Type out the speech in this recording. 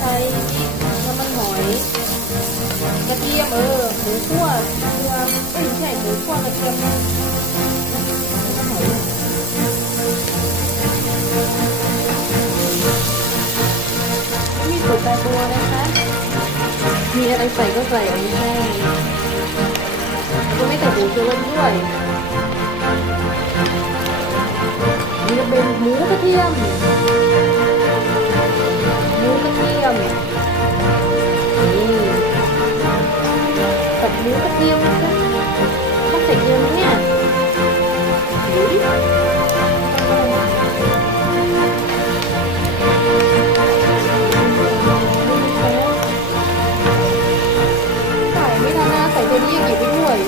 ไทยพริน้ำมันหอยกระเทียมเออหมูคั่วเทียมไม่ใช่หมูคั่วกระเทียมมีถั่วแปตัวนะคะ มีอะไรใส่ก็ใส่อันนี้ให้ก็ไม่ใส่หมูเชูรสด้วยมีกระเบนหมูกระเทียม มนี่กับหมูกระเทียมนะคะต้องใส่เกไหมเนี่ยใส่ไม่ทันนะใส่ตัวนี้ยังหยิบไปด้วย